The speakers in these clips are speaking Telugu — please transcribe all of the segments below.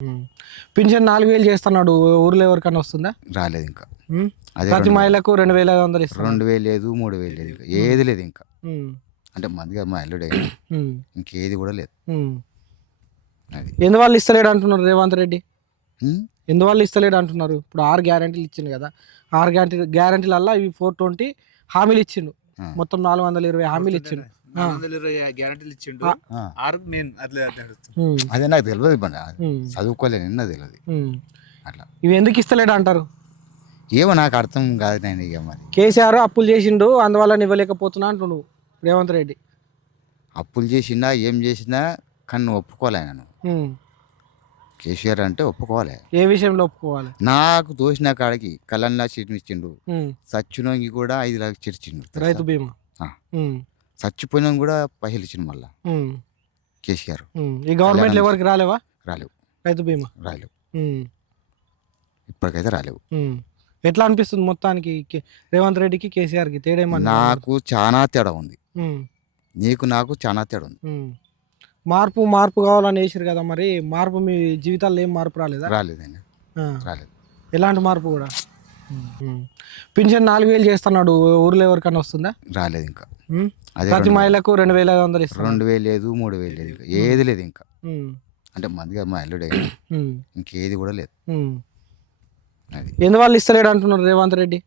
ఉమ్. పింఛన్ 4,000 చేస్తున్నాడు. ఊర్లో ఎవరికైనా వస్తుందా? రాలేదు ఇంకా. ఉమ్. అదే ప్రతి మహిళకు 2,500 ఇస్తున్నాడు. 2,000 లేదు, 3,000 లేదు, ఇంకా ఏది లేదు ఇంకా. ఉమ్. అంటే మందిగా మా అల్లుడే ఉమ్. ఇంకేది కూడా లేదు. ఉమ్. అది ఎందువల్ల ఇస్తలేడు అంటున్నారు రేవంత్ రెడ్డి? ఉమ్, ఎందువల్ల ఇస్తలేడు అంటున్నారు? ఇప్పుడు 6 గ్యారెంటీలు ఇచ్చిండు కదా. 6 గ్యారెంటీలల్లా ఇవి 420 హామీలు ఇచ్చిండు. ఆ. మొత్తం 420 హామీలు ఇచ్చిండు. 420 గ్యారెంటీలు ఇచ్చిండు. ఆ. ఆరుకు నేను అట్లా అడుగుతాను. ఉమ్. అదే నాకు తెలియదు ఇబ్బంది. ఉమ్. చదువుకోలేదు, నిన్న తెలియదు ఉమ్. అట్లా. ఇవి ఎందుకు ఇస్తలేడు అంటారు? ఏమో నాకు అర్థం కాదు నేను ఇక మరి. కేసీఆర్ అప్పులు చేసిండు, అందువల్ల ఇవ్వలేకపోతున్నా అంటున్నావు రేవంత్ రెడ్డి. అప్పులు చేసినా ఏం చేసినా కానీ నువ్వు ఒప్పుకోలే నేను. ఉమ్. కేసీఆర్ అంటే ఒప్పుకోవాలి. ఏ విషయంలో ఒప్పుకోవాలి? నాకు తోసిన కాడికి కళ్ళన్నా చీట్ ఇచ్చిండు. ఉమ్. చచ్చినోకి కూడా 5 లక్షలు చిరిచిండు. రైతు బీమా. ఆ. ఉమ్. చచ్చిపోయినా కూడా పైసలు ఇచ్చిండు మళ్ళా ఉమ్. కేసీఆర్. ఉమ్. ఈ గవర్నమెంట్లో ఎవరికి రాలేవా రాలేవు, రైతు బీమా? రాలేవు, ఉమ్. ఇప్పటికైతే రాలేవు. ఉమ్. ఎట్లా అనిపిస్తుంది మొత్తానికి రేవంత్ రెడ్డికి కేసీఆర్కి తేడా ఏమన్నా? నాకు చాలా తేడా ఉంది, ఉమ్. నీకు నాకు చాలా తేడా ఉంది. ఉమ్. మార్పు కావాలని వేసారు కదా, మరి మార్పు మీ జీవితాల్లో ఏం మార్పు రాలేదా? రాలేదండి, ఆ. రాలేదు. ఎలాంటి మార్పు కూడా? ఉమ్. పింఛన్ 4,000 చేస్తున్నాడు. ఊర్లో ఎవరికైనా వస్తుందా? రాలేదు ఇంకా. ఉమ్. అదే ప్రతి మహిళకు 2,500 ఇస్తున్నాడు. 2,000 లేదు, 3,000 లేదు, ఇంకా ఏది లేదు ఇంకా. ఉమ్. అంటే మందిగా మా అల్లుడే ఉమ్. ఇంకేది కూడా లేదు. ఉమ్. అది ఎందువల్ల ఇస్తలేడు అంటున్నారు రేవంత్ రెడ్డి?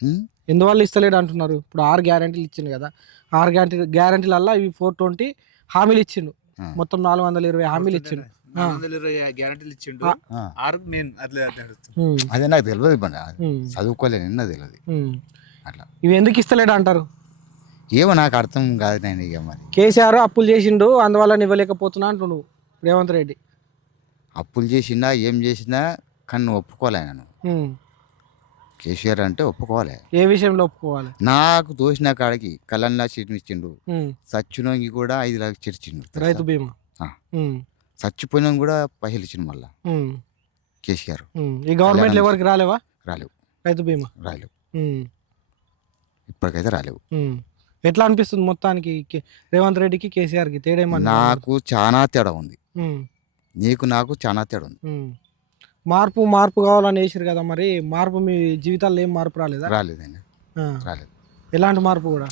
ఉమ్, ఎందువల్ల ఇస్తలేడు అంటున్నారు? ఇప్పుడు 6 గ్యారెంటీలు ఇచ్చిండు కదా. 6 గ్యారెంటీలల్లా ఇవి 420 హామీలు ఇచ్చిండు. ఆ. మొత్తం 420 హామీలు ఇచ్చిండు. 420 గ్యారెంటీలు ఇచ్చిండు. ఆ. ఆరుకు నేను అట్లా అడుగుతాను. ఉమ్. అదే నాకు తెలియదు ఇబ్బంది. ఉమ్. చదువుకోలేదు, నిన్న తెలియదు ఉమ్. అట్లా. ఇవి ఎందుకు ఇస్తలేడు అంటారు? ఏమో నాకు అర్థం కాదు నేను ఇక మరి. కేసీఆర్ అప్పులు చేసిండు, అందువల్ల ఇవ్వలేకపోతున్నా అంటున్నావు రేవంత్ రెడ్డి. అప్పులు చేసినా ఏం చేసినా కానీ నువ్వు ఒప్పుకోలే నేను. ఉమ్. కేసీఆర్ అంటే ఒప్పుకోవాలి. ఏ విషయంలో ఒప్పుకోవాలి? నాకు తోసిన కాడికి కళ్ళన్నా చీట్ ఇచ్చిండు. ఉమ్. చచ్చినోకి కూడా 5 లక్షలు చిరిచిండు. రైతు బీమా. ఆ. ఉమ్. చచ్చిపోయినా కూడా పైసలు ఇచ్చిండు మళ్ళా ఉమ్. కేసీఆర్. ఉమ్. ఈ గవర్నమెంట్లో ఎవరికి రాలేవా రాలేవు, రైతు బీమా? రాలేవు, ఉమ్. ఇప్పటికైతే రాలేవు. ఉమ్. ఎట్లా అనిపిస్తుంది మొత్తానికి రేవంత్ రెడ్డికి కేసీఆర్కి తేడా ఏమన్నా? నాకు చాలా తేడా ఉంది, ఉమ్. నీకు నాకు చాలా తేడా ఉంది. ఉమ్. మార్పు కావాలని వేసారు కదా, మరి మార్పు మీ జీవితాల్లో ఏం మార్పు రాలేదా? రాలేదండి, ఆ. రాలేదు. ఎలాంటి మార్పు కూడా?